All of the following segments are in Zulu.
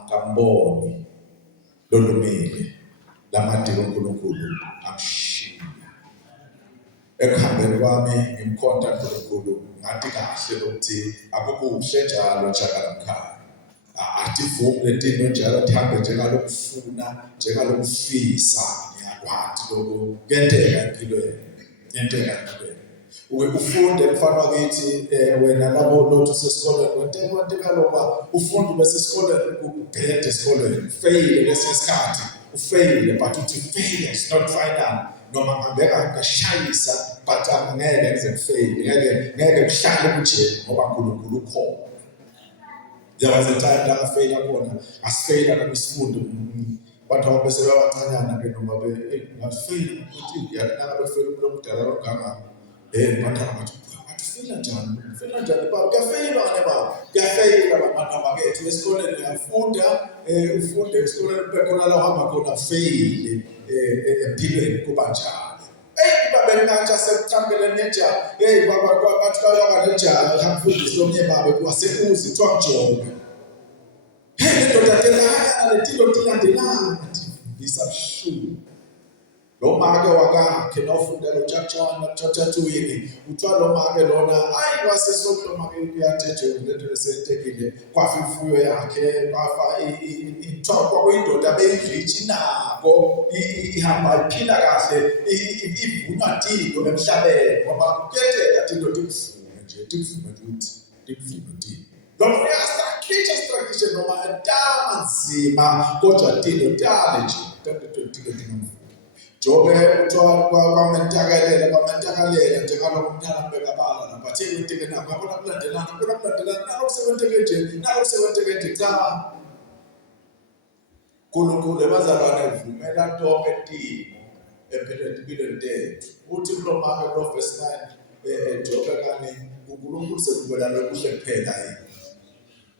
angamboni lolumile lamadiko uNkulunkulu amshiya. Ekuhambeni kwami ngimkhonda uNkulunkulu ngathi kahle ukuthi akukuhle njalo njakalomkhaya. Ativumi letinto njalo thihambe njengalokufuna njengalokufisa ngiyakwazi lokho kuyenteka empilweni. Ufunde mfana wakithi wena labo lothi usesikoleni kwenteka lokho ufunde bese esikoleni ubhede esikoleni fail lesikhathi ufail but uthi fail is not final noma ngabeka ngashayisa but angeke ngize fail ngeke kuhlale kuje ngoba uNkulunkulu ukhona. Yawazethatha afeyila khona asifeyila nabesifundo abantu ababese babancanyana ke noma ngafeyila ukuthi yakana befeyila umuntu omdala logama bathana bathi feyila njani baba kuyafeyila ne baba kuyafeyila abantu abakethu esikoleni uyafunda ufunde esikoleni bekhona la uhamba khona feyile empilweni kuba njalo bengatsha sekuthambele neja bathi bayakaleja kamfundisi lomnye babe kwasekuzi kuthiwa kujobe ndoda telana letilo tilandelana bisabshu lo make wakakhe nofundela uJackson uthathweni uthiwa lo make lona ayi kwasesokho make uyatheje lento lesetekile kwafa imfuyo yakhe kwafa ithiwa kwakuyindoda beyirich nako ihamba iphila kahle ivuna tilo emhlabeni ngoba kuyenteka tilo tikufune nje tikufune ukuthi tikufune tilo lo creature noma adama nzima kodwa tilo tale nje tilo Jobe uthiwa kwamentakelela njengalokho umntana bekabala nabathile intike nabo ngabona kulandelana nalokusebenteke nje nalokusebenteke nje cha uNkulunkulu ebazalwane uvumela tonke timo empilweni tethu uthi kulomake lo verse 9 Jobe kani uNkulunkulu sekuvela lokuhle kuphela yini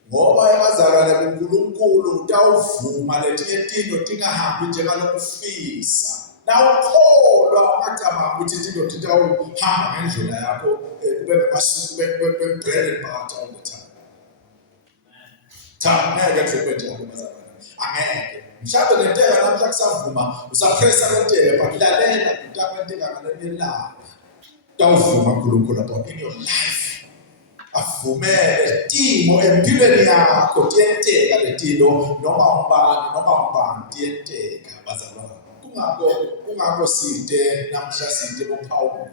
ngoba ebazalwane uNkulunkulu utawuvuma letinye tinto tingahambi njengalokufisa Now ukholwa amacabanga ukuthi into titawuhamba ngendlela yakho kube ngamasuku bread and butter all the time. Cha ngeke kusebenze njalo bazalwane. Angeke. Mhlawumbe lenteka namhla kusavuma usapressa lenteka but lalela utapa lenteka ngalelapha. Tawuvuma uNkulunkulu about in your life. Avumele timo empilweni yakho tiyenteka letilo noma ubani tiyenteka bazalwane. Ungakho side namhla side boPaul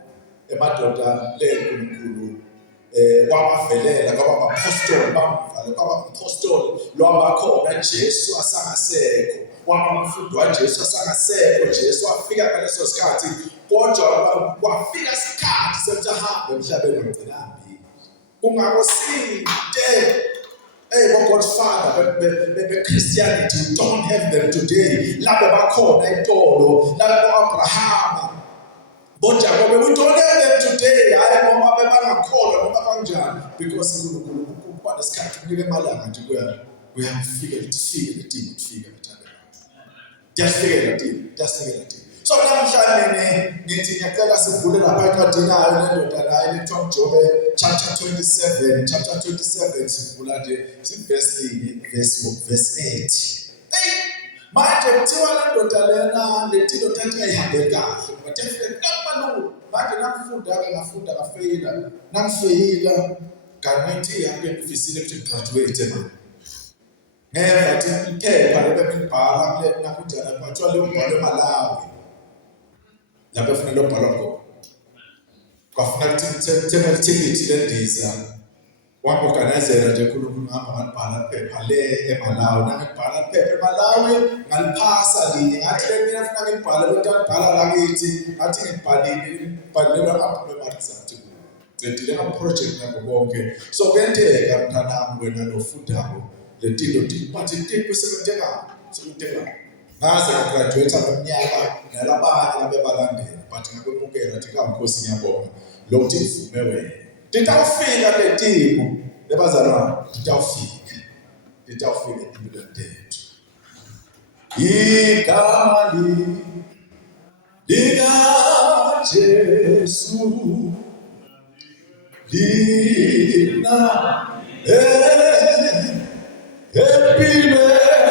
emadoda leNkulunkulu wabavelela kwabapostoli lwabakhona Jesu asangasekho wamfundo waJesu asangasekho Jesu wafika ngaleso sikhathi kodwa kwafika isikhathi sokuthi ahambe emhlabeni wagcinambi ungakho side Godfather, the Christianity, you don't have them today. Labo bakhona etolo, labo Abraham. Bojacob, we don't have them today. I know my bangakholwa noma kanjani because uNkulunkulu kuba nesikhathi kunike emalanga nje we have figured the team just figure the team. So namhlanje ngithi ngiyacela sivule lapha encwadini yayo lendoda la elethiwa uJobe chapter 27 sivula nje verse 8. Manje kuthiwa lendoda lena letilo thethe ayihambe kahle but definitely kabalulu manje ngafunda ngafeyila ngafeyila kanti ihambe ifisile ukuthi graduate manje ngeva ukuthi iphepha lebengibhala kule nakujana bathiwa lembhalo eMalawi lapho ufuna lobhala khona kwafuna ukuthenga ithikithi lendiza wamorganizera nje uNkulunkulu ngihamba ngalibhala iphepha le eMalawi nangibhala iphepha eMalawi ngaliphasa linye ngathi mina ufuna ngibhale ngibhala lakithi ngathi ngibhalelwa apho bebathi cedile ngam-project nabo bonke so kuyenteka mntanami wena nofundayo letilo bathi sekuteka ngase ngagraduate ngeminyaka nalabanye abebalandela but ngakumukelathi kaNkosi ngiyabonga lokuthi uvume wena titawufika letimo lebazalwane titawufika impilo tethu igama lika Jesu lina empilweni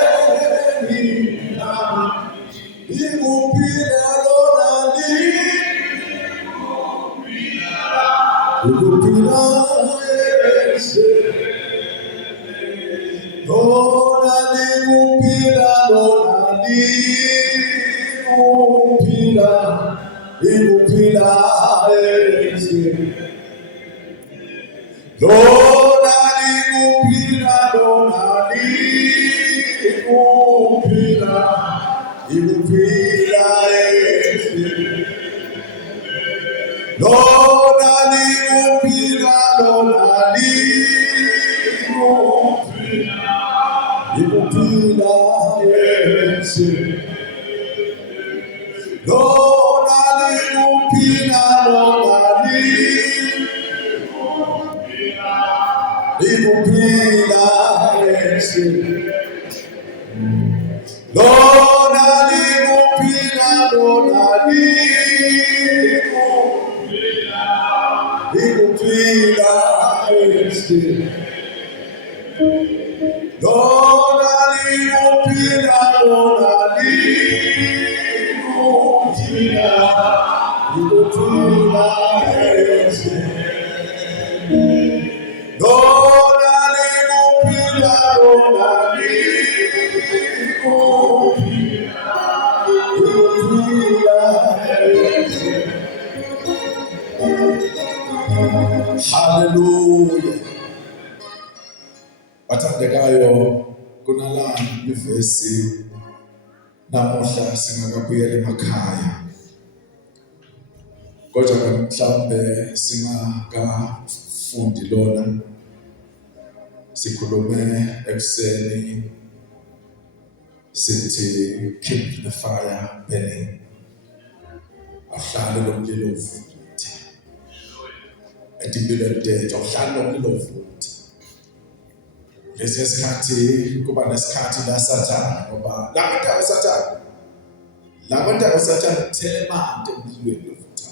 Hallelujah. Bathandekayo kunala ivesi namuhla singakabuyela emakhaya. Kodwa mhlawumbe singakafundi lona sikhulume ekuseni sithi keep the fire burning. Ahlale lo mlilo uvutha. Empilweni yethu awuhlali lo mlilo uvutha. Lesi sikhathi kuba nesikhathi la Sathane ngoba la bantu abaSathane thelemande empilweni yovutha.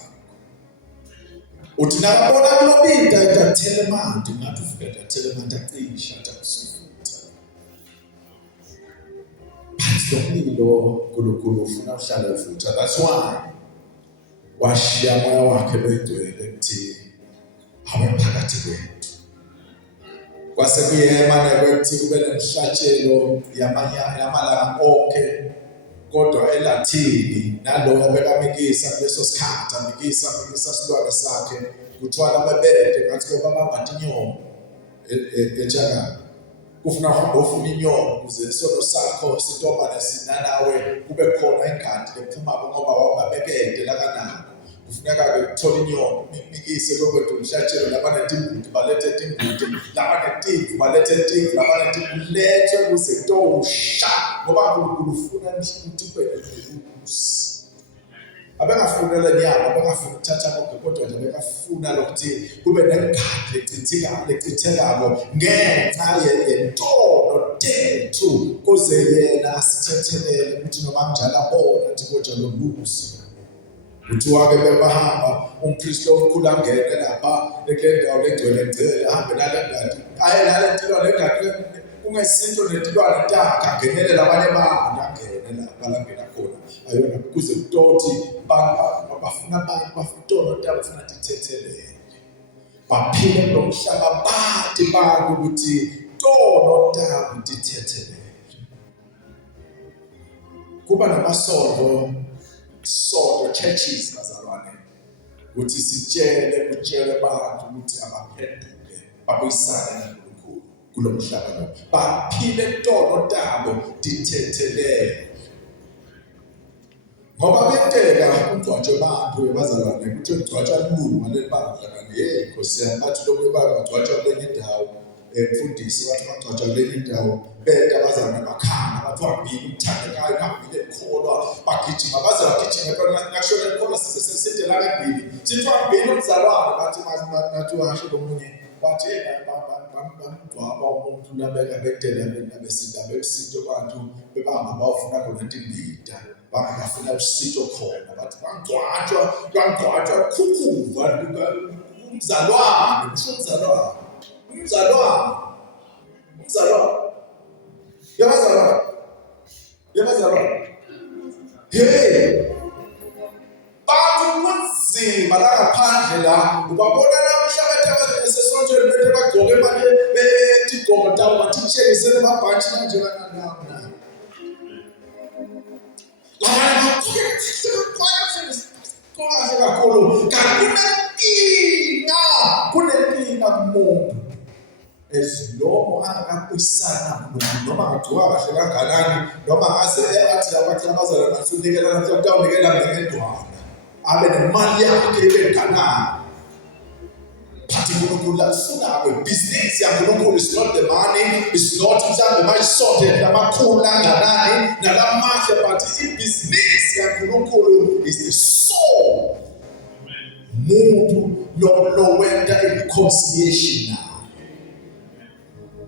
Uthi nakubona kulobinda itathelemande ngathi ufika itathelemande acisha akusuvutha. Phansi lomlilo uNkulunkulu ufuna uhlale uvutha. That's why washiya moya wakhe begcwele kuthi abe phakathi kwethu. Kwase kuyema nekwethu kube nemhlatshelo yamalanga onke kodwa elathini nalowo obekamikisa kuleso sikhathi amikisa silwane sakhe kuthwala amabede ngathi baba ngatinyoka eJagana kufuna uhambe ufuna inyoko ukuze isono sakho sitobane sinanawe kube khona ingadi ephuma ngoba wababekede la kanako kufuneka ke uthola inyoko mikise kwethu umhlatshelo labanetimbuti balethe timbuti labanetimvu balethe timvu labanetimvu lethe kuze tosha ngoba uNkulunkulu ufuna ukuthi ubekusi abengafunela nyama abengafuna ukuthatha konke kodwa nje bekafuna lokuthi kube nengadi lecithekako ngenxa yentono tethu kuze yena asithethelele ukuthi noma kunjalo abona ukuthi kodwa lo busi uthiwa-ke bebahamba umpristi omkhulu angene lapha ekule ndawo legcwele ngcele ahambe nale ngadi aye nale ntilwane le ngadi kungesinto nentilwane ntakhe angenele abanye abantu angene lapha la ngena khona ayona kuze kutothi bafuna abantu bafuna utono ntaba bafuna tithethelele baphile kulo mhlaba bathi bantu ukuthi tono ntaba tithethelele. Kuba namasonto churches bazalwane ukuthi kutshelwe abantu ukuthi abaphenduke babuyisane noNkulunkulu kulo mhlaba lo baphile tono tabo dithethelele ngoba benteka umgcwatsho abantu bazalwane ukuthi umgcwatsho alunga lebandla kanti Nkosi yami bathi lokho bagcwatsha kule indawo mfundisi bathi bagcwatsha kule indawo benta bazalwane bakhanga bathi wabili umthandekayo ngabili ekholwa bagijima bazagijima phela nashona ekholwa size la kabili sithi wabili umzalwane bathi bathi washo lomunye bathi bamgcwaba umuntu labeka betela besindaba besito abantu bebamba bawufuna khona intindida bangafuna usito khona bathi bangcwatshwa khukhuva umzalwane kusho umzalwane yabazalwane hey bantu kunzima la ngaphandle la ubabona la umhlabathi abasesontweni bethe bagcoke manje betigqoko tawo bathi sele mabhanchi kanje kanana. Labanye kwaze kakhulu kunenkinga kumuntu esilomo angakwisana noma agcoka kahle kangakanani noma ngaze athi abathi abazalwane basunikela mhlawumbe ngedwana abe nemali yakhe ebenganani. Phathi uNkulunkulu ufuna business yaNkulunkulu is not the money, is not mhlawumbe mayisonde namakhulu kanganani nalamahle, but business yaNkulunkulu is the soul. Muntu lo wenda reconciliation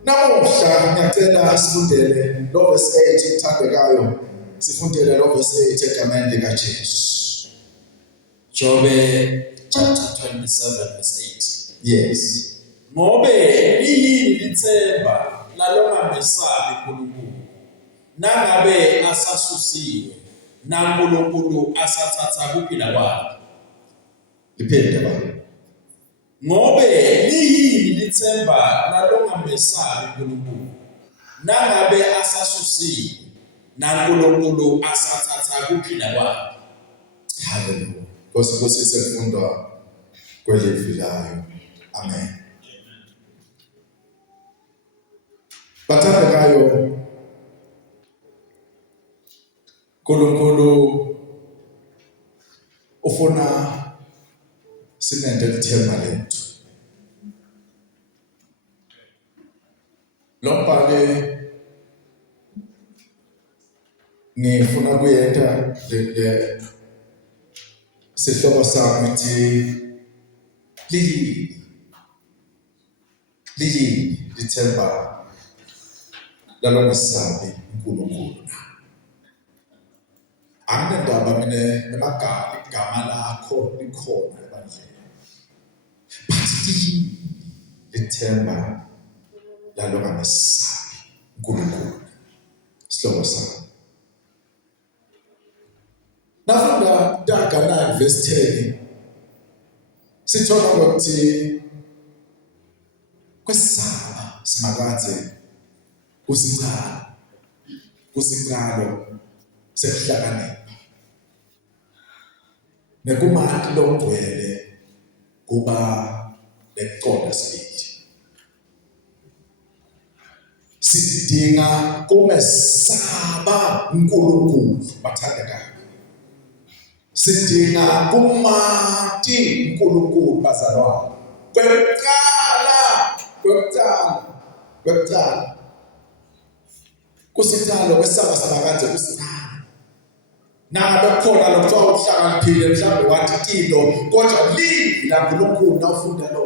namuhla ngiyacela sifundele lo verse 8 ithandekayo, sifundele lo verse 8 egameni likaJesu. Job chapter 27 verse 8. Yes. Ngobe liyini lithemba lalongamesabi uNkulunkulu nangabe asasusiwe naNkulunkulu asathatha kuphila kwakhe. Liphinde ba. Ngobe liyini lithemba lalongamesabi uNkulunkulu nangabe asasusiwe naNkulunkulu asathatha kuphila kwakhe. Hallelujah. Nkosi sifundwa kwelivilayo. Amen. Bathandekayo, uNkulunkulu ufuna sinende lithemba lethu. Lombhale ngifuna kuyenda le sihloko sami ngithi liyini lithemba lalongamesabi uNkulunkulu. Anginendaba mina igama lakho likhona ebandleni, but lithemba lalongamesabi uNkulunkulu. Sihloko sami nafunda Daga 9 verse 10 sithola ukuthi kwesaba simakaze kusiqalo sekuhlakanipha nekumati longcwele kuba leqonda sibili. Sidinga kumesaba uNkulunkulu bathandekayo. Sidinga kumati uNkulunkulu bazalwane. Kwekucala kusicalo kwesaba samakaze kusincane. Nangabe khona lokuthiwa uhlakaniphile mhlawumbe wathi kilo kodwa livi la uNkulunkulu nawufunda lo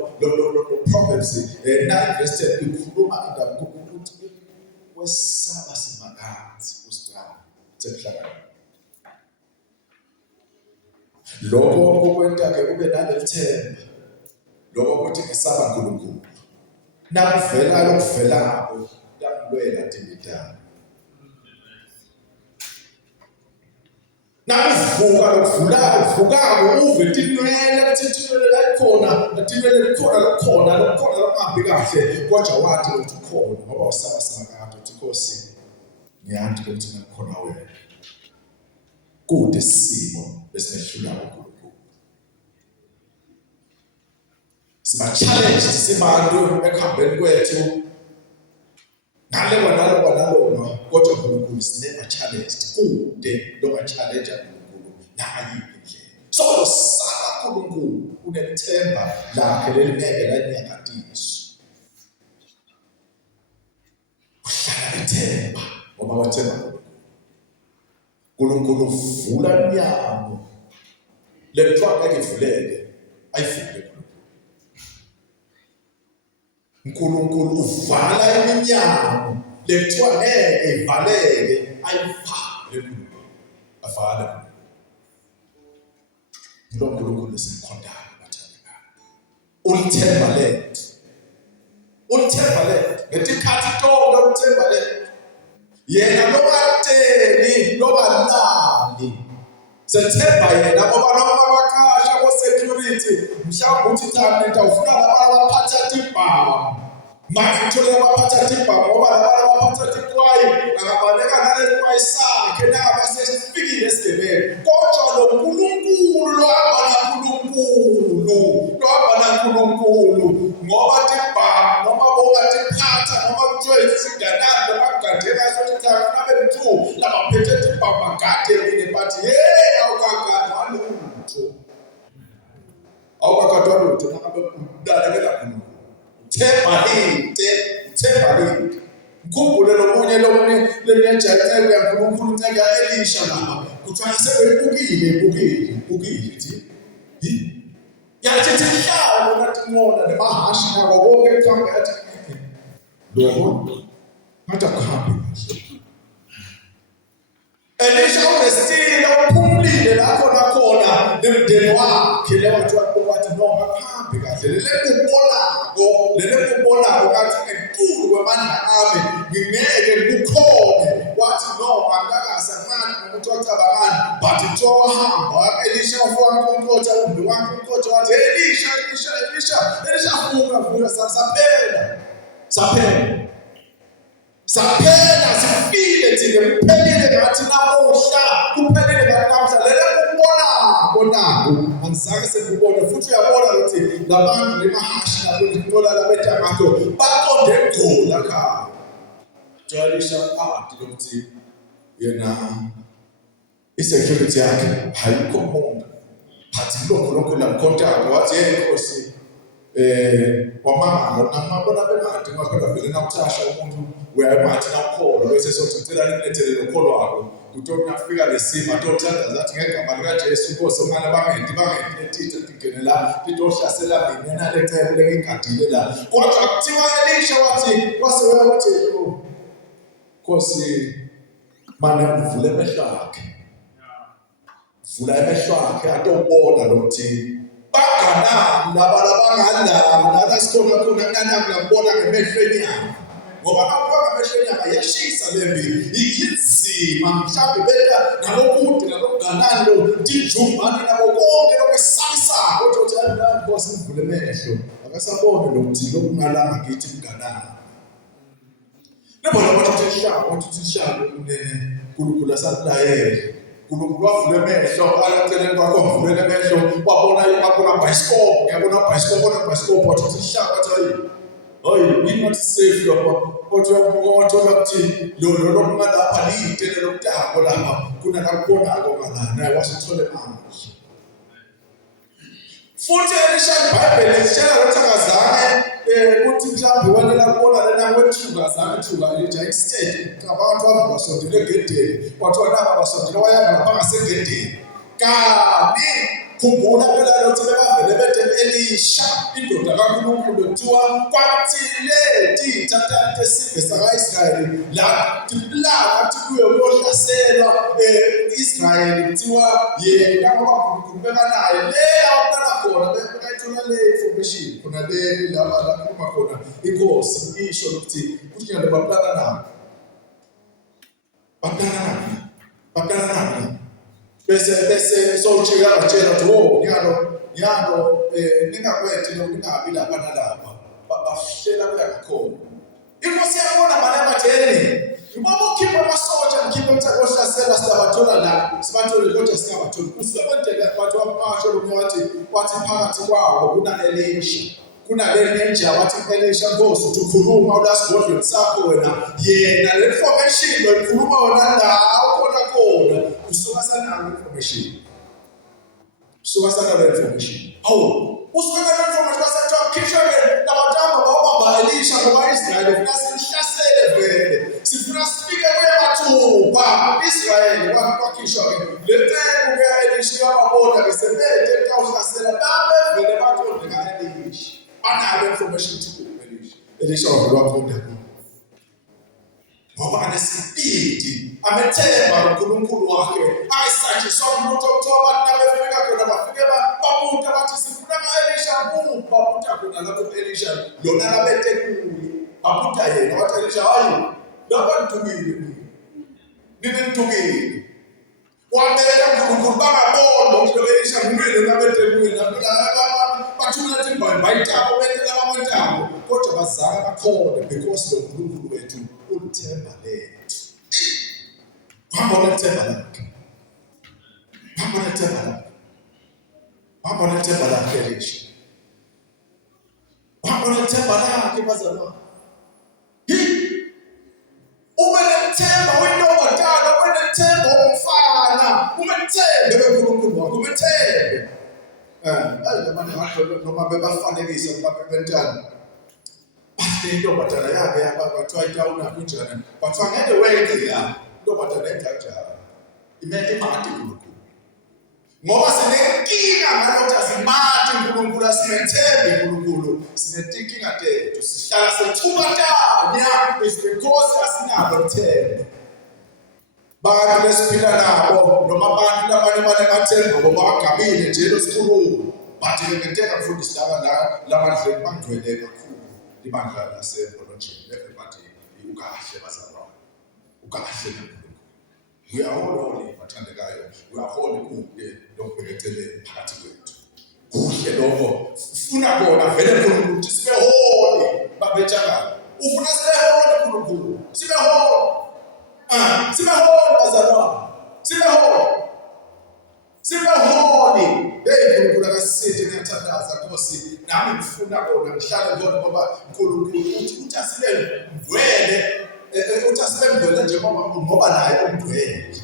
Proverbs 9 verse 10 ikhuluma indaba ukuthi kwesaba samakaze kusincane sekuhlakaniphile. Lokho okwenta ke kube nalethemba lokho ukuthi ngisaba uNkulunkulu nakuvela lokuvelayo yangilwela dingidana. Nakuvuka lokuvukako uve tinwele ukuthi tinwele la khona tinwele khona lokungahambi kahle kodwa wathi ukuthi khona ngoba usaba samakazi ukuthi Nkosi ngiyazi ukuthi nakhona wena kude simo lesehlula uNkulunkulu. Siba challenge sibantu ekuhambeni kwethu nalokho kodwa uNkulunkulu never challenged kude longa challenge uNkulunkulu nayi indlela. So saba uNkulunkulu unethemba lakhe lelingeke lanyakatiswa. Uhlala ethemba ngoba wathemba uNkulunkulu vula iminyango lekuthiwa ngeke ivuleke ayivule. uNkulunkulu uvala iminyango lekuthiwa ngeke ivaleke ayivale. Avale lo uNkulunkulu simkhondayo bathandekayo. Ulithemba lethu ngetikhathi tonke ulithemba lethu. Yena lokateni lokalali sethemba yena ngoba noma bakasha ko security mhlawumbe uthi cha mina ufuna abantu abaphatha ibhamu Makuthola abaphatha tipha ngoba laba abaphatha tipwayi akabaleka ngale tipwayi sakhe naba sesifikile esigebeni kodwa lo nkulunkulu lo abana nkulunkulu ngoba tipha noma boka tiphatha noma kuthiwa isiganana noma kugadela sokuthi nabe mthu labaphethe tipha bagade yini bathi hey awukagadwa lutho nakabe udalekela khona Themba mkhumbule lomunye lenejayele yaNkulunkulu unceka Elisha lapha kuthiwa sebeyibukile thi yathi sihlalo nathi ngona nemahashi nako konke kuhambe yathi lo ngathi akuhambi Elisha unesitile uphumlile lapho nakhona nemndeni wakhe lewathi noma akuhambi kahle lele kubonako kathi enkulu kwamandla ami ngingeke ngikukhone wathi no angakasa kancane nokuthi wacabangani but wahamba Elisha ufaka unkotha umntu wakhe unkotha wathi Elisha vuka saphela sifile thina kuphelile ngathi namuhla kuphelile ngathi namhla lele kubonako angizange sekubone futhi uyabona ukuthi labantu lemahashi labo ngithola labetangato baqonde ngcola khaya Elisha athi ukuthi yena isecurity yakhe hayikho umuntu hathi lokho la contact wathi Nkosi wamanga namabona bemade ngakhona vele nawuthasha umuntu uyamathi nawukholwa bese sothi ngicela nilethele lokholo wakho kuthi nafika lesimo atothandaza zathi ngegama lika Jesu Nkosi manje bangentitha tigene la litohlasela mina nalecebo lengigadile la kodwa kuthiwa Elisha wathi wathi Nkosi manje uvule amehlo akhe vula amehlo akhe atobona lokuthi baganani labangala nalasithola khona kanami labona ngemehlweni yami ngoba akubona ngemehlweni yami yashisa lembi inzima mhlawumbe beta nalokude nalokuganani lo tijumbane nabo konke lokwesabisa kodwa uthi Nkosi ngivule amehlo akasabone lokuthi lokungalanga ngithi mganani nebona bathi shaka unene uNkulunkulu asakulayela uNkulunkulu wavule amehlo alaceleni kwakho wavule amehlo wabona bhayisikophu yabona bhayisikophu wathi hlaka wathi not safe lapha wathola ukuthi lo kungalapha liyitele lokutako lapha kunalakubonako kalana wasithole manje futhi Elisha iBhayibheli litshela ukuthi akazange ukuthi mhlawumbe wanela kubona lena kwethuka zangethuka Elijah instead abantu abasondele egedeni kwathiwa naba basondele wayanga lapha ngasegedeni kani khumbula phela ukuthi bebavele bethe Elisha indoda kaNkulunkulu kuthiwa kwathile tithatha esive saka-Israyeli la tiplana kuyo yohlaselwa Israyeli kuthiwa yena ngoba uNkulunkulu bekanaye lela uqala khona bekayithola le information khona le laba lakhuluma khona inkosi isho ukuthi kuthi baplana nami bese sochika batshela ukuthi nyalo ningakwethi nokungabi lapha nalapha bahlela kuyakhona inkosi yabona bana batheni ngoba ukhipha amasotsha mkhipha umthakosasela sibathola la sibathole kodwa singabatholi usebenzela kwathi wapasho lokwathi phakathi kwawo kuna Elisha kuna lenja wathi Elisha Nkosi ukhuluma ulasibhodle sakho wena yena le information lo ikhuluma wona ndawo khona usuka sana information usuka sana information basathiwa khishwe nabatamba bawubamba Elisha ngoba Israyeli ufuna sihlasele vele sifuna sifike kwemathupha Israyeli wakhishwa le nteko Elisha yababona besebethe kawuhlasela babe vele bathondeka Elisha banalo information to Elisha wakhonda ngoba anesipidi amethemba uNkulunkulu wakhe ayisatshisa umuntu okuthoba nabefika khona bafike babuta bathi sifuna Elisha babuta khona lapho Elisha lona labethe kuye babuta yena wathi Elisha hayi laba ntumile nini wabeka uNkulunkulu bangabona ukuthi Elisha ngumile labethe kuye lapho bathumela timbali bayitaba bethela abantwana kodwa bazaka bakhona because lo Nkulunkulu wethu ulithemba lethu. Hamba nethemba lakhe. Hamba nethemba lakhe. Hamba nethemba lakhe lisho. Hamba nethemba lakhe bazalwane. Uma nethemba uyintombazana, uma nethemba umfana, uma nethembe beNkulunkulu wakho, uma nethembe. Noma bebafanekisa noma bebentana. Bathi intombazana yake bathiwa itawuna kunjani. Bathiwa ngeke wenze la. Intombazana yenza kanjani. Imele imati uNkulunkulu. Ngoba sinenkinga ngalokuthi asimathi uNkulunkulu, asimethembe uNkulunkulu. Sinenkinga tethu. Sihlala sethubatanya is because asinalo themba. Bantu lesiphila nabo noma abantu labanye banemathemba ngoba bagabile nje losikhulumo. Bathi ngenteka mfundisi lamadleni bangcwele kakhulu. Libandla lasePolojeni. Everybody ukahle bazalwane. Ukahle uNkulunkulu. Uyahole bathandekayo. Uyahole kude lokubhekelele phakathi kwethu. Kuhle lokho. Ufuna bona vele uNkulunkulu ukuthi sibehole babetshaka. Ufuna sibehole uNkulunkulu. Sibehole. Sibehole bazalwane. Sibehole. UNkulunkulu akasithi ngiyathandaza Nkosi. Nami ngifuna bona ngihlale ngona ngoba uNkulunkulu uthi asibe ngcwele. Uthi asibe ngcwele njengoba naye ungcwele.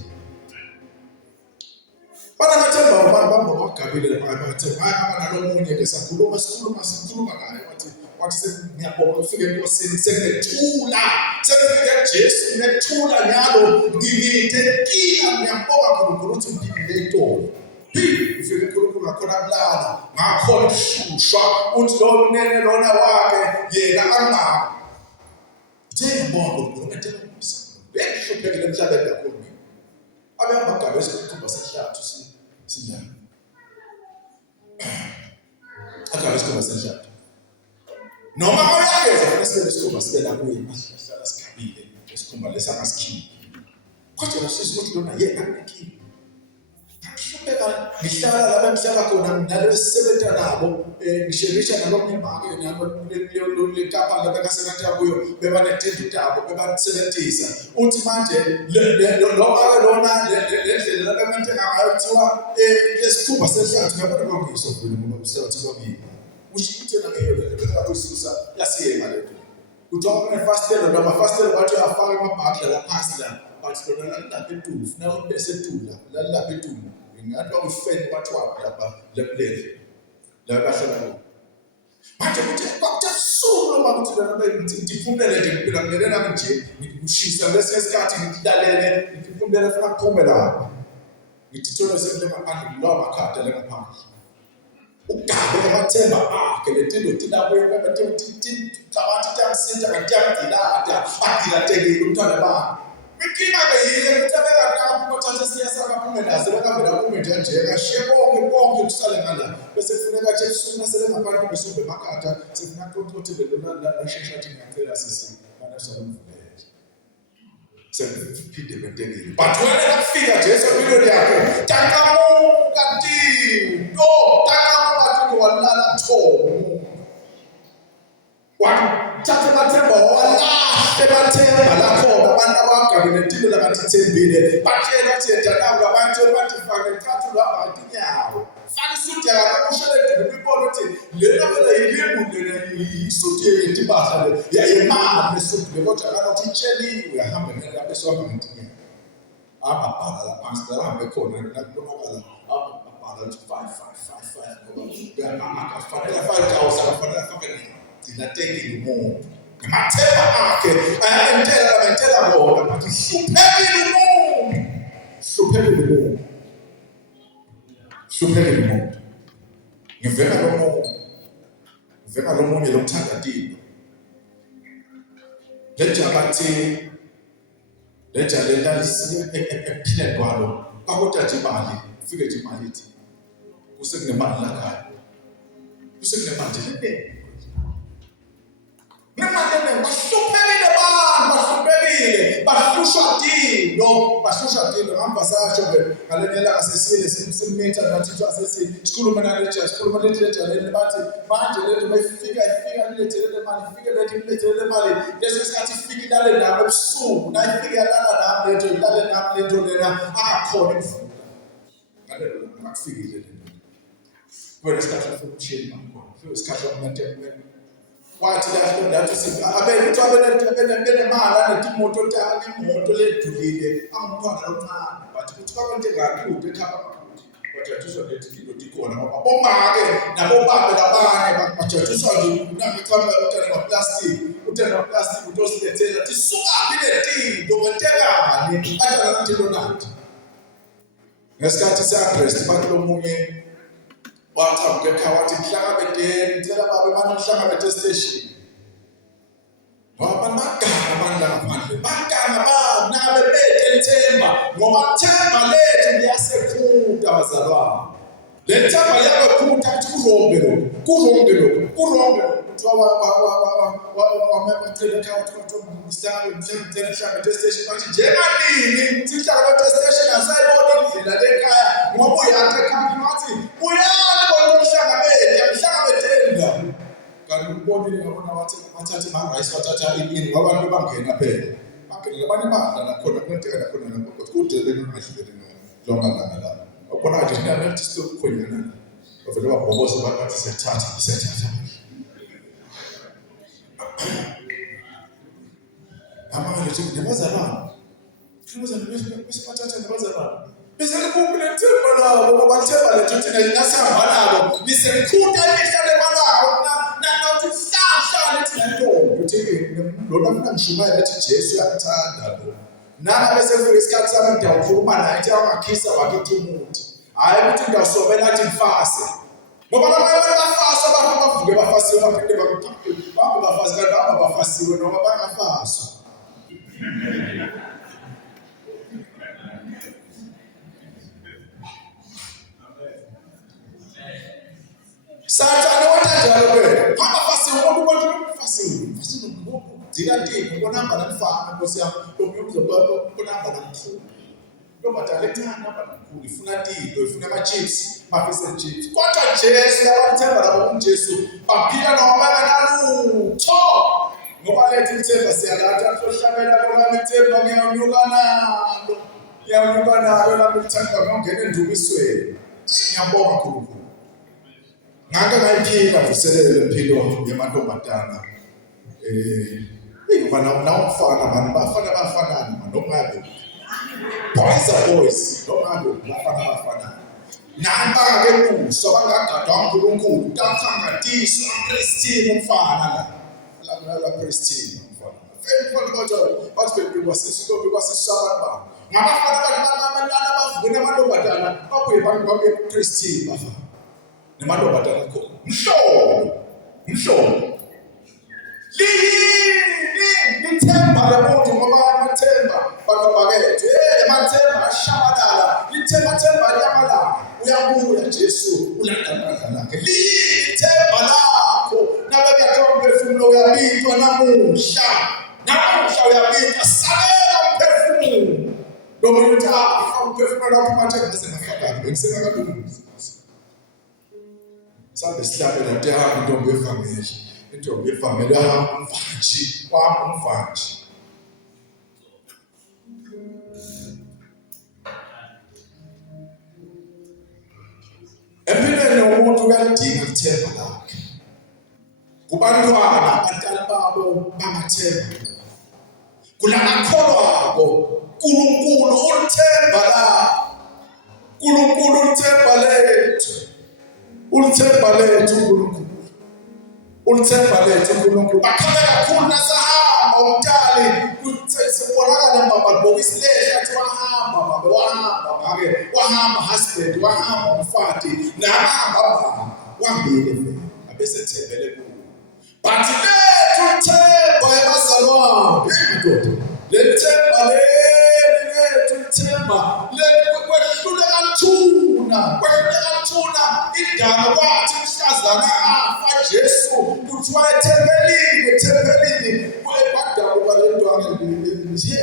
Bana ngathemba abantu bagabile bathemba abanalomunye sikhuluma ngaye wathi ngiyabonga ufike enkosini sekunethula sekufike Jesu nethula nyalo ngiyithenkinga ngiyabonga uNkulunkulu ukuthi ngiphile itolo ufike uNkulunkulu ngakhona kulala ngakhona ukuhlushwa uthi lo nene lona wakhe yena angaba ngiyabonga uNkulunkulu ngethela umsamo bengihluphekile emhlabeni kakhulu abangagabe esikhumba sehlathi sinjani agabe isikhumba sehlathi noma uyageza kufanele isikhumba sibe la kuye mahlala sikhabile isikhumba lesangasikhiyi kodwa sisi ukuthi lona yena anenkinga ngihlala lapha ngihlala khona nalo esisebenza nabo ngisherisha nalomnye imake nalo lekapa labekasebenza kuyo bebanethemba yabo bebanisebenzisa uthi manje lona lendlela labemenza ngayo kuthiwa lesikhumba sehlathi ngiyabona kongiso vele ngoba usethi lokini ushithena ngeyo lento besisusa yasiyema lento kuthiwa kunefastelo noma fastelo bathi uyafaka amabhakla la phansi la bathi lona lapha etulo funa ubese etula lapha etulo ngathi awufeni bathiwa lapha lepledle la bahlala kuyo manje kuthi kwakuthesulu noma kuthi lana ngiphumele nje ngipila ngilelela nje ngikushisa bese isikhathi ngidlalele ngiphumele funa kuphume lapha ngithithola semhle ngaphandle ngilwa makhada la ngaphandle ugabe amathemba akhe letindo tilabuye bathi thabathi tamsinda ngiyamdilada akilatekile umntwana bami Mikina yile kutabeka kapu bathatha siyasa kaphume nazo bakavela kume nje kashiye konke kusale ngala bese kufuneka nje kusuna sele ngaphandle besube makhatha sifuna ukuthi belona la sheshathi ngicela sisi bana somvulele sephinde bentekile but wena kufika Jesu impilo yakhe takamuka ti takamuka walala thomo wathatha mathemba walahle mathemba lakho abantu abagabinetile labathithembile batshela ukuthi yedanawo abantu bathi fake thathu lapha inyawo fake isuti yakakushele ngibona ukuthi lena phela yilungu lena isuti yetibahla le yayemali isuti kodwa akanothi itsheliwe yahamba ngela besonga ngintinye ababhala la phansi la hambe khona nakubonakala ababhala ukuthi 5 ngoba akafanele 5,000 akafanele fake zinatekile umuntu ngamathemba akhe ayantela bona bathi hluphekile umuntu ngiveka lo munye lomthanda tilo leja lelalisile ephile kwalo bakuthatha imali ufike nje imali ithi usekunemali lakhaya usekunemali nje bahluphekile bahlushwa dino ngihamba sasho ngalenyela ngasesile simmitha nathi sikhuluma naleja leni bathi manje lento mayifika nilethe le mali ifike lento nilethe le mali leso sikhathi ifike ilale nabo ebusuku nayifike yalala nami lento ilale nami lento lena akakhona imvuka ngalelo akufikile lento wena isikhathi sokuchila ngakho isikhathi sokumentemene wathi lathi abethi abenemali anetimoto imoto ledulile angumntwana omncane bathi kuthi abantu engakude ekhaya bajathuswa lethi dikhona ngoba bomake nabobaba labanye bajathuswa nangicamba utana ngaplastic utosilethela tisuka bileti ngokutekani atana nathi lonati ngesikhathi se-address abantu lomunye wathi ekhaya wathi mhlangabedeni thela baba manje mhlangabede station abantu bagana nabe bethe ithemba ngoba ithemba lethu liyasekhutha bazalwane le themba liyakhutha ukuthi kuronge lokhu wamemethele ekhaya mhlangabede station bathi njenganini sihlangabede station asayibona indlela lekhaya ngoba uyathi ekhaya wathi mhlangabedeni kanti ubonile ngabona wathatha imangayisi wathatha ini wabantu bangena phela bangena labanye bandla nakhona kwenteka nakhona nakho kude bengahlelene longalanga la ubona nje nathi sikukhonyana bavele babhoboza bathi siyathatha amanje nje nebazalwana besiphathatha nebazalwana bese kuphile themba labo ngoba themba lethu thina linasihamba nalo lisekhutha lihlale malawo nathi sihlala thina ntombi uthi lona ufuna ngishumayela ethi Jesu uyakuthanda lo nana bese kufika isikhathi sami ngiyawukhuluma naye ethi angakhisa wakithi umuthi hayi ukuthi ngiyawusobela athi ngifase ngoba labanye abantu bafasa bavuke bafasiwe baphinde bafasi kanti aba bafasiwe noma bangafaswa Sathane watanjalo phela abafasiwe umuntu fasiwe ndikantini ubonamba namfana Nkosi yami ubonamba namkhulu nobadala ethana namba namkhulu ifuna tilo ifuna ama-chips bafise chips kodwa Jesu labathemba labo kuJesu baphila noma banganalutho ngoba lethi ithemba siyalatha sohlabela kwami ithemba ngiyanyuka nalo lapho kuthanda ngongena endukisweni ngiyabonga kakhulu ngake ngayiphila vuselele impilo yamantombazana nawumfana mani bafanani mani nokungabe boys are boys nokungabe bafanani nambake kuso bangagadwa uNkulunkulu kakhangatiswa Christine umfana la Christine umfana mfana bathi kwasisaba ngabafana abantwana bavuna amantombazana babuye babuye Christine bafana nemantombazana khona mhlolo lithemba lomuntu ngoba amathemba bakethu amathemba ashabalala lithemba liyamalala uyabuya Jesu ulandana lakhe lithemba lakho nabe kuyathiwa umphefumulo uyabithwa namuhla uyabithwa sabela umphefumulo lo muntu uthi umphefumulo wakho mathemba asengafakaki bengisengakadumuzi sabe sihlabela tehamba intombi evangeli umvanji empilweni umuntu uyalidinga ithemba lakhe kubantwana abantwana babo bangathemba kulamakholo abo uNkulunkulu ulithemba lethu uNkulunkulu bakhala kakhulu nasahamba umntali sibonakala mababhokisi lehla athi wahamba husband wahamba umfati nahamba wambile abesethembele kuwo but lethu themba ebazalwane indoda lethemba kwehluleka kathuna idanga kwathi umhlazana afa Jesu kuthiwa ethempelini kwebadabuka lentwana nje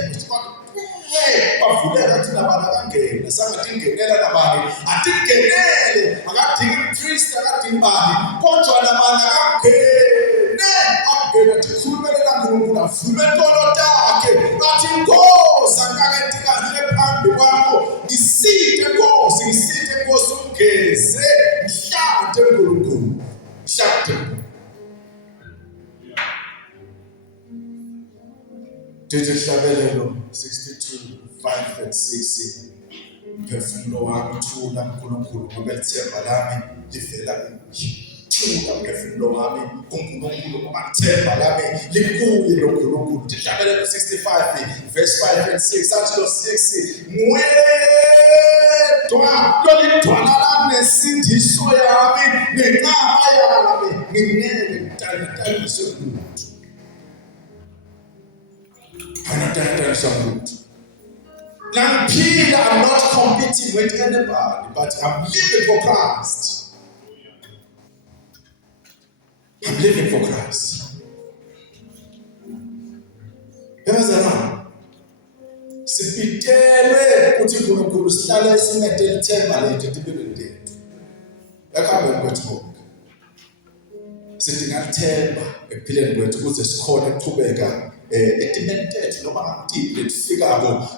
nabani akangena, sangatingenela nabani, atingenele, akadingi priest, akadingi bani, kodwa nabani akangene, akungena tikhulumele naNkulunkulu, avume intolo takhe, athi Nkosi akakenti kahle phambi kwakho, ngisithe Nkosi ungeze, mhlate uNkulunkulu, mhlate. Hlabelelo 62:5-6. Mphefumulo wami thula uNkulunkulu ngoba ithemba lami livela kuye. Thula mphefumulo wami kuNkulunkulu ngoba ithemba lami likuye loNkulunkulu. Hlabelelo 65:5-6 athi lo 6 wedwa lolidwala lami nesindiso yami nenqaba yami ngingeke ngitalitaliswe lutho. Now, Peter, I'm not competing with anybody, but I'm living for Christ. I'm living for Christ. Sipitelwe ukuthi uNkulunkulu sihlale simethele ithemba lethu empilweni yethu. Yakhambe kwethu. Sidinga ithemba empilweni kwethu ukuze sikhone ukuqhubeka etimeni tethu noma ngaphi lefikako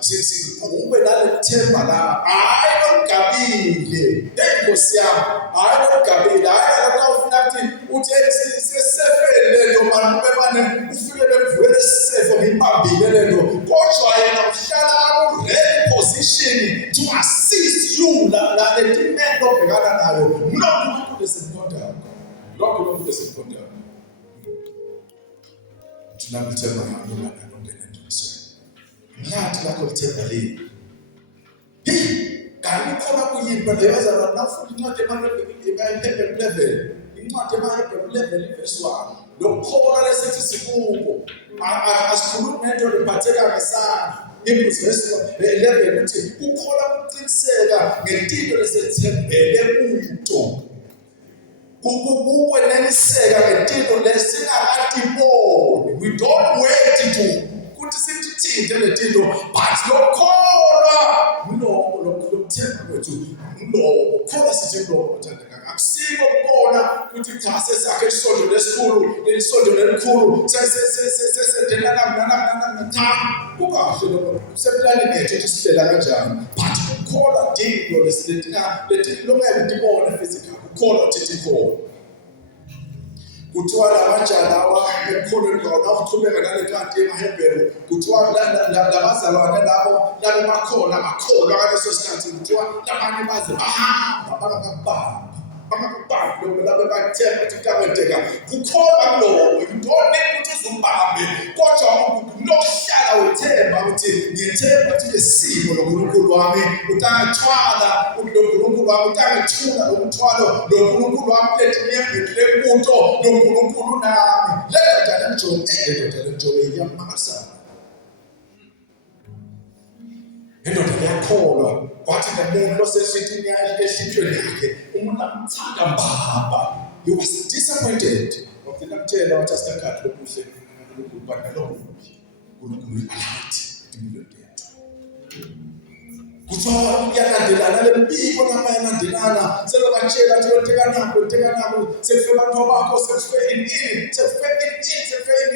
ube nalethemba la hayi lokugabile enkosi yami hayi lokugabile hayi la ufuna ukuthi sesefele lento manje ube bane ufike bemvule sisefo ngibambile lento kodwa yena uhlala ku ready position to assist you la letimeni obhekana nayo lokho lokho lesimkhondayo Nami themba ngalo ngana ngene ndiswe. Ngathi lakho lithemba leli. Kanti khona kuyimba leyaza nafuthi incwadi eMahebheru 11. Incwadi eMahebheru 11 verse 1. Lokukholwa lesithi sikuko. Asikhulumi ngento lephatheka ngesandla. Hebrews verse 11 uthi ukholwa ukuqiniseka ngentinto lesethembele kuyo. Ukweneliseka ngentinto lesingakadiboni. We don't wait to kuthi sithinte letinto but lokholwa lokuthemba kwethu lokholwa sithi lokuthandeka akusiko ukubona ukuthi cha sesakhe isondo lesikhulu lelisondo lelikhulu sesendelana cha kukahle lokho semplaneni yethu ukuthi sihlela kanjani but ukholwa dingo lesiletinga longeke dibone physical ukholwa uthi khona kuthiwa labanjalo ekholweni kwawo nawuchubeka nalencwadi eMahebheru kuthiwa labazalwane labo bakhona bakholwa ngaleso sikhathi kuthiwa labanye baze bahamba bangakubambi lokho labe bathemba ukuthi kuyawedeka kukholwa kulowo you don't need ukuthi uzumbambe kodwa unokuhlala wethemba ukuthi ngiyethemba ukuthi lesimo loNkulunkulu wami utangithwala uNkulunkulu wami utangithula lomthwalo loNkulunkulu wami lethi ngiyembekile kuto loNkulunkulu nami leda lenjobe iyamasa indoda yakholwa kwathi nomuntu osesithini yakhe ehlitshweni yakhe umuntu amthanda mbaba he was disappointed wafika mtshela wathi asithathe lokuhle uNkulunkulu bakalowo uNkulunkulu alathi impilo yethu kuthiwa uyalandelana lempiko nabayalandelana sebebatshela ukuthi wentekanako sekufike abantu bakho sekufike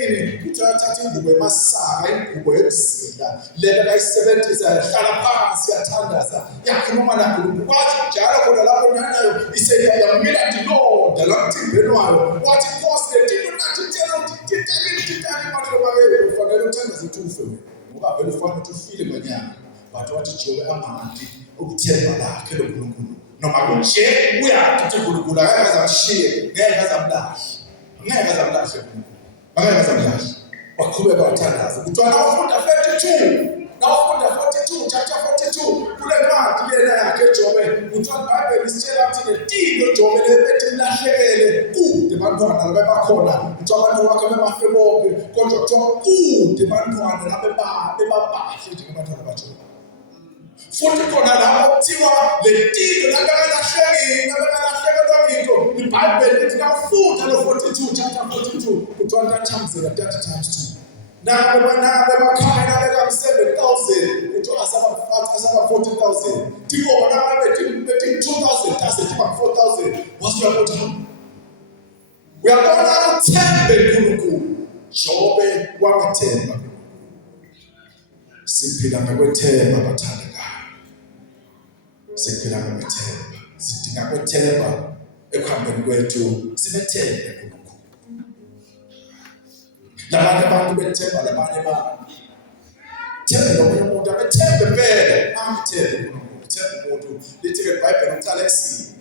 ini kuthiwa athatha ingubo emasaka ingubo yebusika lebe kayisebenzisa yahlala phansi yathandaza yakhuluma naNkulunkulu kwathi njalo khona lapho nayo iseyamila ndilonda lamthimbeni wayo wathi Nkosi letinto nathithela ukuthi titani manje bakhe ufanele uthandaze uthi wena ngoba vele ufanele ukuthi ufile ngonyaka but wathi Jobe amandi ukuthemba lakhe loNkulunkulu noma kunje uyathi ukuthi uNkulunkulu akazamshiye ngeke azamlahle baqhubeka bathandaza kuthiwa nawufunda 42 chapter 42 kule ncwadi lena yakhe Jobe kuthiwa iBhayibheli isitshela ukuthi letinto Jobe lebethi ilahlekele kude bantwana labebakhona kuthiwa abantu bakhe bemafe bonke kodwa kuthiwa kude bantwana labebabahle njengabantwana baJobe futhi khona lapho kuthiwa letinto nabekalahlekela into iBhayibheli lithi kafunda lo 42 chapter 42 kuthiwa ntathamzela 30 times 2 nabe bakhaya 7,000 uthola asaba 40,000 tikona bethi 2,000 tase tiba 4,000 wasuyabona uyabona uthembe uNkulunkulu jobe wamthemba siphila ngokwethemba bathandekayo siphila ngokwethemba sidinga kwethemba ekuhambeni kwethu sibethembe uNkulunkulu labanye abantu bethemba labanye abantu thembe nomunye umuntu abethembe impela amthembe uNkulunkulu thembe umuntu lithi ke iBhayibheli uqala ekusini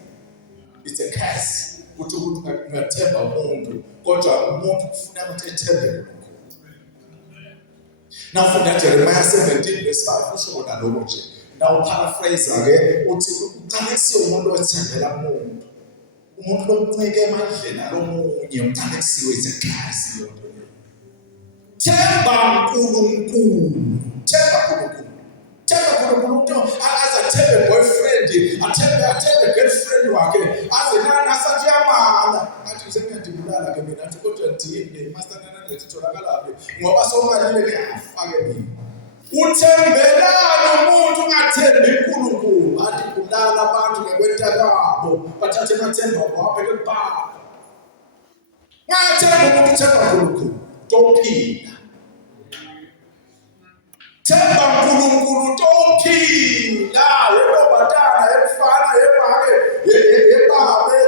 it's a curse ukuthi ungathemba umuntu kodwa umuntu kufuna ukuthi ethembe uNkulunkulu nawufunda Jeremiah 17 verse 5 usho kona lokho nje nawu paraphrase ke uthi uqala ekusini umuntu othembela umuntu lomncike emandleni alomunye uqala ekusini it's a curse yonke themba uNkulunkulu themba uNkulunkulu azathembe boyfriend athembe girlfriend wakhe azenana asathi yamala athi usengiyadibulala ke mina athi kodwa ndini master nana nditholakala phi ngoba somalile ke afake mina uthembelana umuntu ungathembi uNkulunkulu athi kulala abantu ngekwenta kwabo bathathe amathemba wabeke kubaba ngathemba umuntu themba uNkulunkulu tophila themba uNkulunkulu tophila yebobadana yebufana yebake yebabe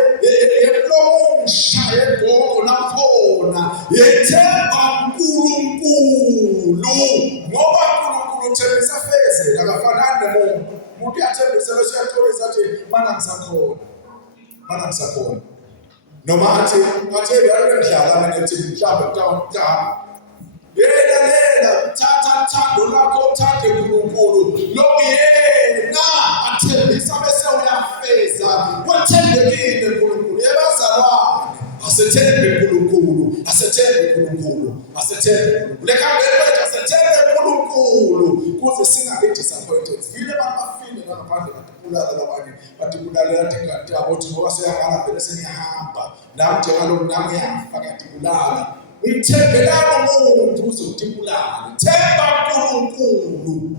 yeblomusha yebhoko nakhona yethemba uNkulunkulu ngoba uNkulunkulu uthembisa feze akafanani nomuntu umuntu uyathembisa bese uyathola athi mana ngisakhona noma athi ngiyadlala mina ethi mhlawumbe mntana yena thatha thando lakho uthande uNkulunkulu lo yena athembisa bese uyafeza wathembekile uNkulunkulu yebazalwane asethembe uNkulunkulu lekhambeni wethu asethembe uNkulunkulu kuze singabe disappointed vile bafile ngaphandle batibulala labanye batibulalela tingadi ukuthi ngoba siyakhala vele senihamba nami njengalo nami yafa katibulala umthembelana umuntu uzotibulala themba uNkulunkulu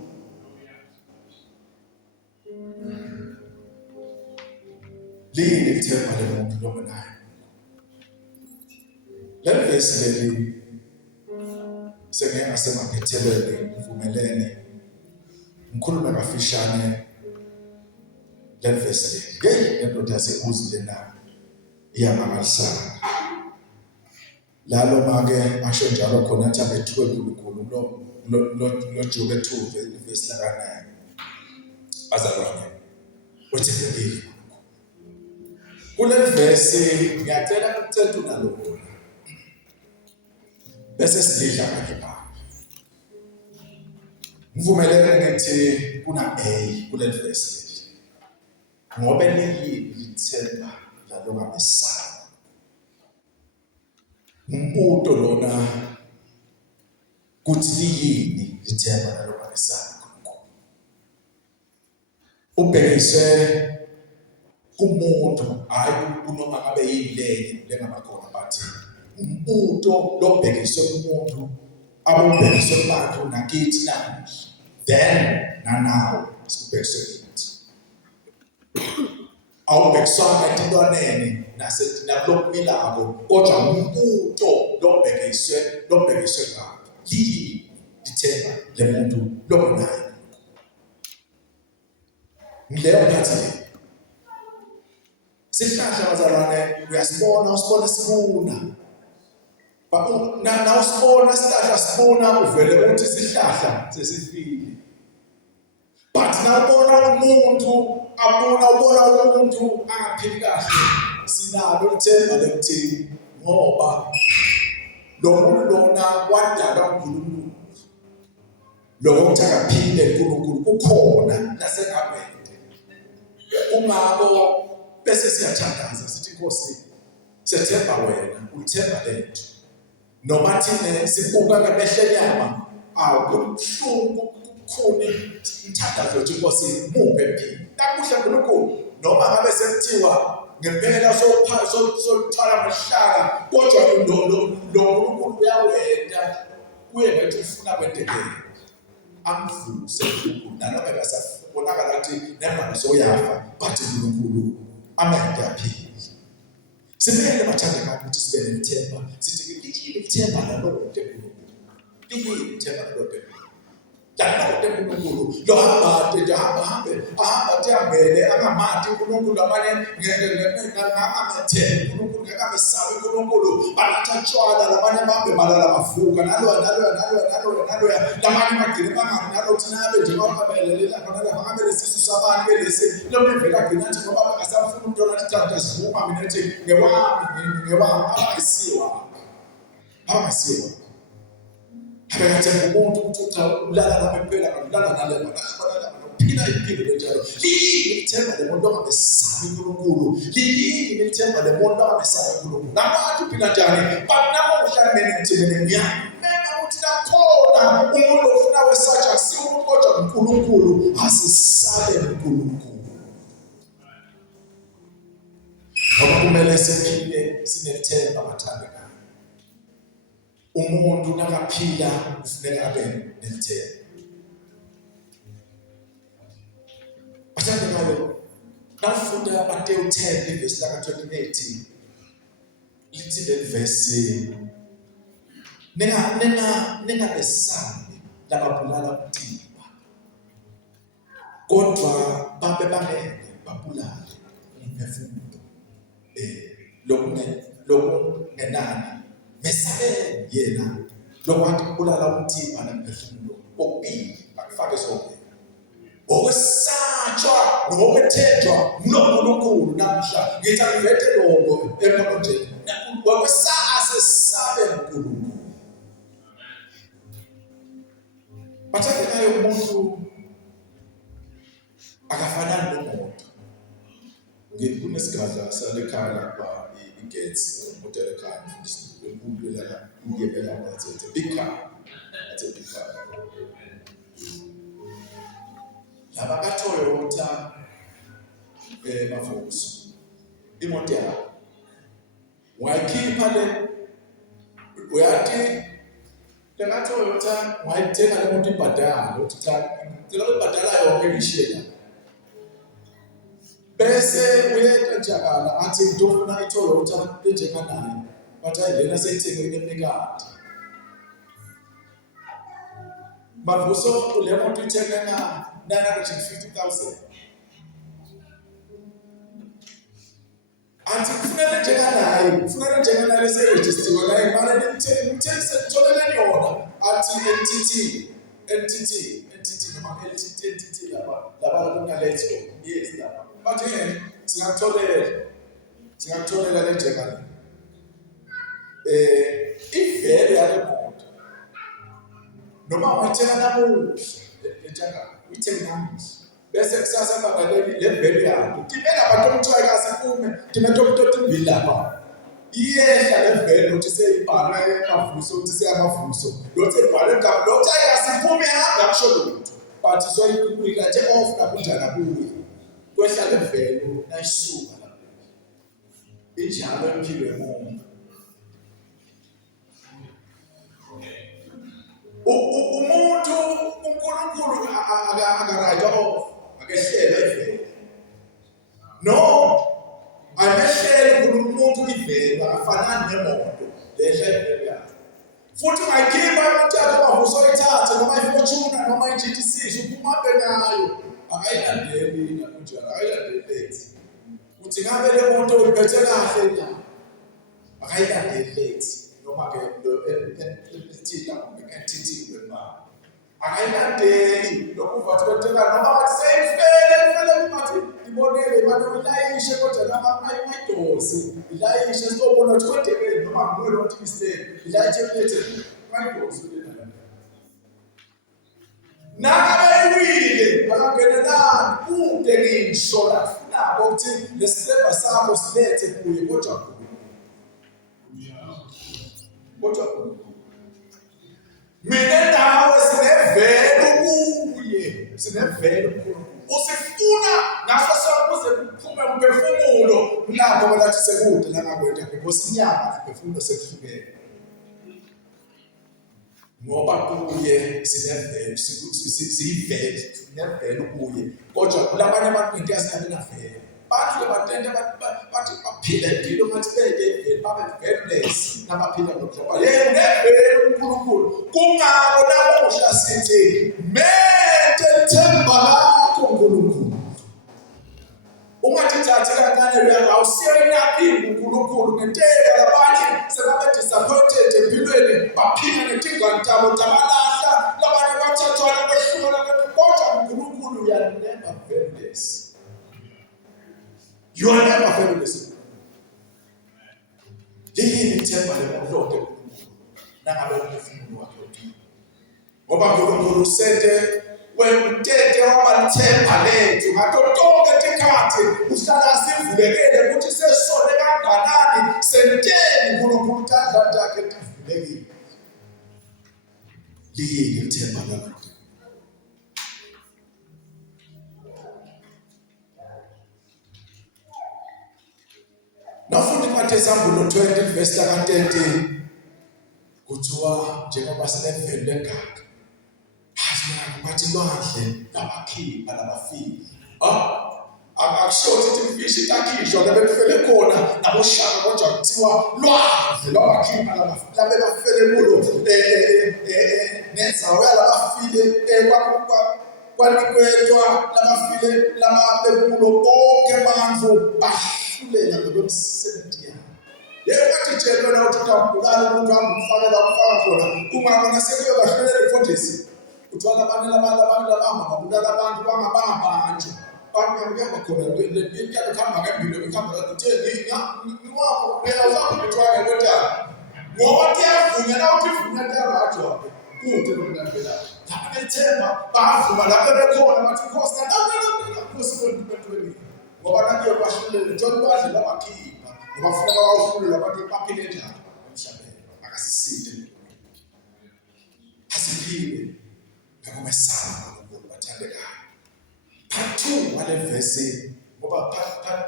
leli themba lomuntu lobonayo levesi leli sengeke semaphethelweni uvumelene ngikhuluma kafishane levesi leli lento yasebuzi lena iyamangalisana lalo make asho njalo khona athi abethuwe uNkulunkulu lo Jobe 2 verse 9 bazalwane wethembekile kule verse ngiyacela ukucela unalokho bese sidla ngakhe ngivumelene ngithi kuna A kule verse ngoba lithemba lalo ngamesana umbuto lona kuthi yini ithemba lalo ngamesana uNkulunkulu ubhekise kumuntu hayi kunoma ngabe yilenge lengabakhona bathi umbuto lobhekiswe kumuntu abubhekiswe kubantu nakithi namuhla then now sibhekiswe kithi awubhekiswa entilwaneni nakulokumilako kodwa umbuto lobhekiswe ngapha lithemba lemuntu lobonayo ngileyo phathi sihlahla bazalwane usibona sibuna na usibona isihlahla sibuna uvele ukuthi isihlahla sesifile but nawubona umuntu ubona umuntu angaphili kahle sinalo ithemba lokuthi ngoba lo muntu lona wadala uNkulunkulu lo ukuthi akaphile uNkulunkulu kukhona nasengabende kungako bese siyathandaza sithi Nkosi sethemba wena ulithemba lethu noma thina sibuka ngemehle nyama kubuhlungu kukhuni ithandazo ukuthi Nkosi muphe impilo nakuhle uNkulunkulu noma ngabe sekuthiwa ngempela sothwala amahlaka kodwa lo uNkulunkulu uyawenda kuye ngathi ufuna kwendekele amvuse uNkulunkulu naloba ngasabonakala ukuthi nemali soyafa but uNkulunkulu amende aphile. Simele bathandekayo ukuthi sibe nethemba sithi ithemba nalokude uNkulunkulu. Ithemba nalokude uNkulunkulu. Lo hamba thambele angamati uNkulunkulu abanye ngeke uNkulunkulu ngeke abesabe uNkulunkulu banathatshwala labanye bahambe balala bavuka naloya lamanye magcine bangabi nalokuthi nabe nje baphabelelela khona la bangabe lesisu sabantu belese lokho evela gcina nje ngoba bangasafuna umuntu onathatha sivuma mina nje ngewami abasiwa Abekathemba umuntu ukuthi cha ulala lapha kuphela ulala nalebo phila impilo enjalo. Lini ithemba lemuntu ongamesabi uNkulunkulu. Lini ithemba lemuntu ongamesabi uNkulunkulu. Nabantu phila njani? Banamuhla mina ngithembe ngiyamema ukuthi nakhona umuntu ofuna wesatsha akusiwo umuntu kodwa uNkulunkulu. Asisabe uNkulunkulu. Ngoba kumele siphile sinethemba bathandekayo. Umuntu nakaphila kufanele abe nethemba. Bathandekayo, nawufunda Mateyu 10 verse 28 lithi le verse ningabesabi lababulala umtimba kodwa babe bangeke babulale umphefumulo lokungenani mesabeni yena lokwathi kubulala umtimba nomphefumulo kokubili akufake sonke okwesatshwa nokwethenjwa uNkulunkulu namhla ngithi angivete lokho emqondweni okwesase sabe uNkulunkulu. Bathandekayo umuntu akafanani nomoto. Kunesigadla salekhaya lapha iGetsi umuntu elekhaya umuntu la ngiyebela ngathi it's a big car. Laba kaToyota bavuso imoto yabo wayikhipha le uyathi le kaToyota wayithenga le moto ibhadala uthi cha ngicela ukubhadala yonke ngishiyela bese uyeka njakala athi ngidofuna iToyota enjenganayo bathi ayilena seyithengene enikade bavuso le moto ithengena 950,000. Anti kufuneka njenganayo leserejistiwe la imali nimthengise kutholeleni yona athi NTT noma NTT laba kunalezo yes laba bathi singakutholela le njengana ivele yale moto noma wayithenga namuhla njengana uyithenga bese kusasa bangaleli le vele yakho kimela abantu omthwaye kasiphume timetho ukuthi imbili lapha iyehla le vele ukuthi seyibhalwe amavuso ukuthi seyamavuso lothi ibhalwe ngapha lothi ayasiphume hamba akusho lutho but soyikupika nje off nakunjana kuye kwehla le vele nayisuka lapha injalo impilo yomuntu umuntu uNkulunkulu akarayija off akehlela ivele no amehlela umuntu ivele afanani nemoto lehla ivele yakhe futhi ungayikhipha ukuthi akabavuso ithathe noma ifortune noma iGTC uphuma benayo akayilandeli kanjalo akayilandeli uthi ngabe le moto uyiphethe kahle la akayilandeli noma ke ethila entity wemali akayilandeli lokhu vathi bethenga noma bathi seyifele kubathi ibonele abantu ilayishe kodwa laba ayidosi ilayishe sobona ukuthi kodwa noma nguwe lothi mistake ilayishe lethe ayidosi lena nakayiwile bakangenelani kude ngisho lafuna ukuthi leseba sakho silethe kuye kodwa mina nawe sinevele kuye usifuna naso sokuze kuphume umphefumulo lapho balathi sekude la ngakwethu because inyama umphefumulo sekuhlukene ngoba kuye sinevele siyivele sinevele kuye kodwa kulabanye abantu into yasingabi navele bantu batende bathi baphile impilo ngathi beke babe veleless nabaphila ngokuhlaba nevele uNkulunkulu kungako lapho uhlasithi mete themba lakho uNkulunkulu ungathi thathi kancane awusiyonaphi uNkulunkulu ngenteka labanye sebabe disappointed empilweni baphila netingane zabo zabalahla labanye bathathwa behlula kodwa uNkulunkulu never veleless. You are never veleless. Yini ithemba lemonke nangabe umphefumulo wakhe uphila ngoba uNkulunkulu usete wemtete wabalithemba lethu ngato tonke tikhathi uhlala sivulekile ukuthi sesone kanganani senteni uNkulunkulu tandla takhe tivulekile liyini ithemba lakho nafuthi kwaThesalonika 20 verse 13 kuthiwa njengoba sinevele legaga bathi lwandle labakhipha labafiki akusho ukuthi imfishi itakhishwa lebefele khona naboshaka konja kuthiwa lwandle labakhipha labe bafele kulo nenzawo yalabafile kwanikwetwa labafile lababe kulo bonke abantu bahlulela ngokwemsebenzi yabo yebathi tshelo na uthambulala umuntu amufakela ukufaka khona kungabona sekuyo bahlulela ifundisi uthola abantu labahamba babulala abantu bangabamba nje bangiyaba khona le khamba ngempilo ikhamba ukuthi niwapho uyazama ukuthola kodwa ngoba kuyavunya na uthi vunya ntabajo kude nomntana ngabethemba bavuma lapho bekhona bathi Nkosi na Nkosi kwentweni ngoba nakuyo bahlulela njalo badle labakhipha ngoba funeka bawuhlulela abantu baphile njani emhlabeni akasisinde asiphile ngokwesaba uNkulunkulu bathandekayo. Part 2 wale verse ngoba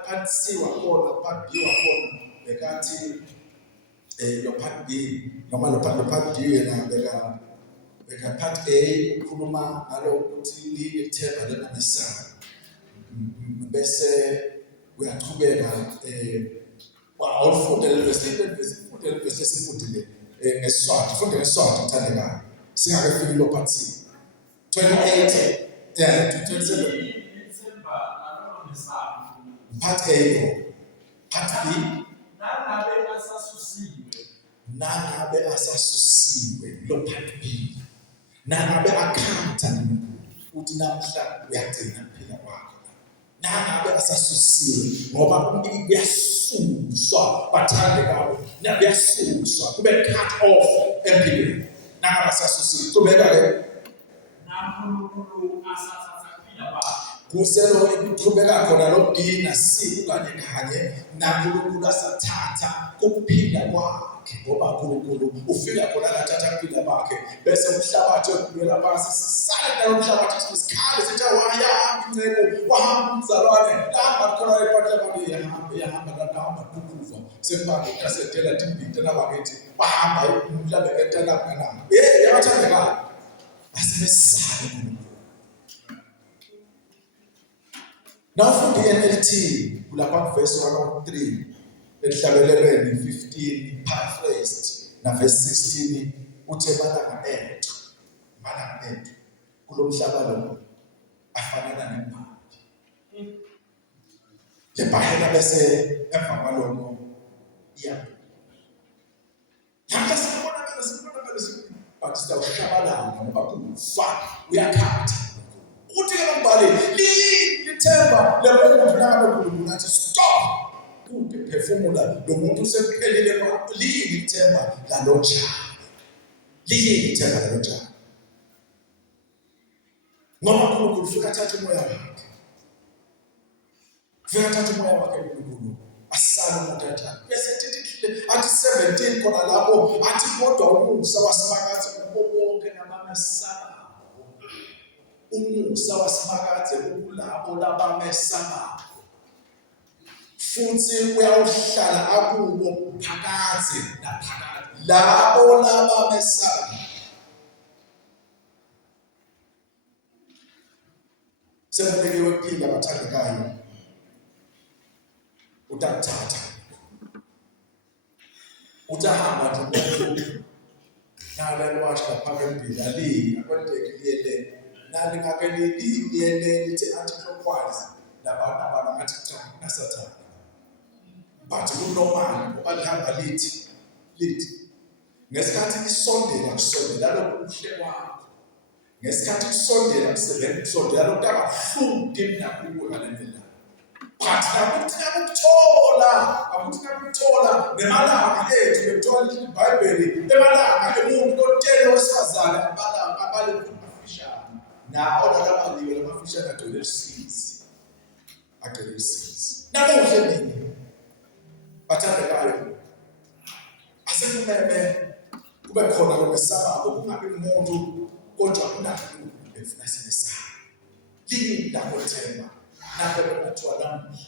part C wakhona part B wakhona bekathi lo part B noma lo part B yena beka part A ukhuluma ngalo ukuthi lithemba leNkosana bese uyachubeka awufunde le verse sifundile ngeSiswati funde ngeSiswati uthandekayo singakafiki lo part C 28 to 27 part A part B nangabe asasusiwe lo part B nangabe akhantha ukuthi namhla uyagcina phila kwakho nangabe asasusiwe ngoba kuyasuswa bathandekayo nakuyasuswa kube cut off empilweni nangabe asasusiwe kubeka kuselo ekuqhubeka khona lokudina siku kanye naNkulunkulu asathatha ukuphila kwakhe ngoba uNkulunkulu ufika khona athatha ukuphila kwakhe bese umhlabathi ubuyela phansi sisale umhlabathi sikhale sithi wahamba incebo wahamba umzalwane lamba khona ephathakani yahamba lapha kukufa sekubanga kasetela timbita nabakithi bahamba umhlabe etala kana yabathandekayo asibesale uNkulunkulu. Now from the NLT, kulapha verse 103, ehlabelelweni 15 paraphrased na verse 16 uthe malanga ethu kulomhlaba lo afanana nempande. Lebhayela bese emva kwalokho iya. Yanga sibona but sitawushabalala ngoba kufa uyakhatha. Uthi ke mbali lithemba lemuntu nakuNkulunkulu athi stop ukuphefumula lo muntu usephelile lithemba lalojana lithemba lalojana ngoba uNkulunkulu ufika thatha umoya wakhe uNkulunkulu asala umuntu athanda bese athi 17 khona lapho athi kodwa umusa wasimakazi bonke nabamesaba umusa wasimakaze kulabo labamesaba futhi uyawuhlala akubo phakathi naphakathi labo labamesaba Sekubekiwe kuphila abathandekayo utakuthatha utahamba nje umuntu nalelwasha lapha empila akwendekilele nalingakeleliyele lithi anti-clockwise labantu abangathi cha kunasathana but kunormal ngoba lihamba lithi ngesikhathi isondela kusondela lokuhle kwakho ngesikhathi kusondela kusebenza kusondela lokutabuhlungu kimi nakuwe ngalendlela but akuthola nemalanga ethu bekuthola iBhayibheli emalanga emuntu otele wesifazane abalanga abale kumafishane nawo labaliwe lamafishane agcwele isisi namuhle nini bathandekayo asekumeme kube khona lokwesaba kungabi umuntu kodwa kunakho efuna sibesaba linda kothemba nabe bekathiwa namuhla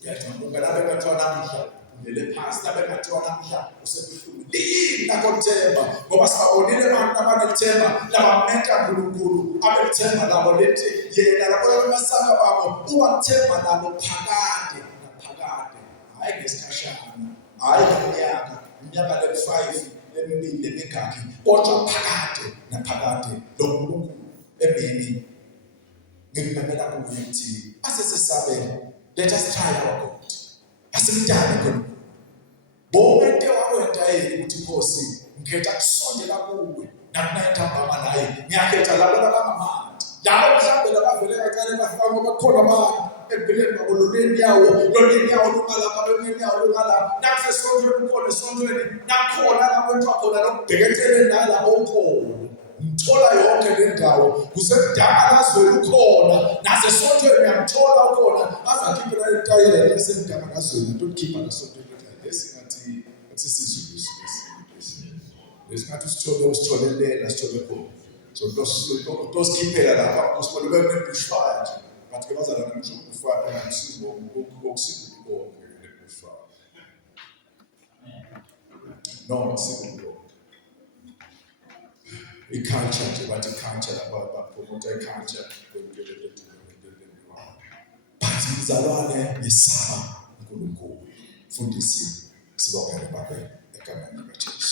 uyathola nabe bekathiwa namuhla ungele phansi nabe bekathiwa namuhla usebuhlungu linda kothemba ngoba sibabonile abantu abanethemba labamenta uNkulunkulu abethemba labo lethi yena labo abasaka babo ubathemba labo phakade naphakade hayi ngesikhashana hayi iminyaka le-5 emibili lemingaki kodwa phakade naphakade lo Nkulunkulu emini ngimemela kuye ukuthi asesisabe let us try our God asimdane khona bonke wakwenta yini ukuthi Nkosi ngikhetha kusondela kuwe nakunayithambama naye ngiyakhetha labo abangamandi labo mhlawumbe labavele kancane bafaka ngoba khona abantu empilweni babo loleni yawo lungala baloleni yawo lungala nakusesontweni kukhona esontweni nakhona lapho khona lokubheketeleni nalabo ukhona ngithola yonke le ndawo kusekudala nazwela ukhona nasesontweni uyamthola ukhona azakhiphela itayela lesemdala nazwela into okhipha nasontweni lesingathi akusisizulu lesingathi usitholelela sithole khona so tosikhiphela lapha kusibone bebushfire nje but ke bazalana ngisho ukufaka ngisizo ngokusiza konke lebushfire no sizo i-culture nje bathi i-culture bapromote i-culture but izalwane yesaba uNkulunkulu fundisi sibongele babe egameni likaJesu.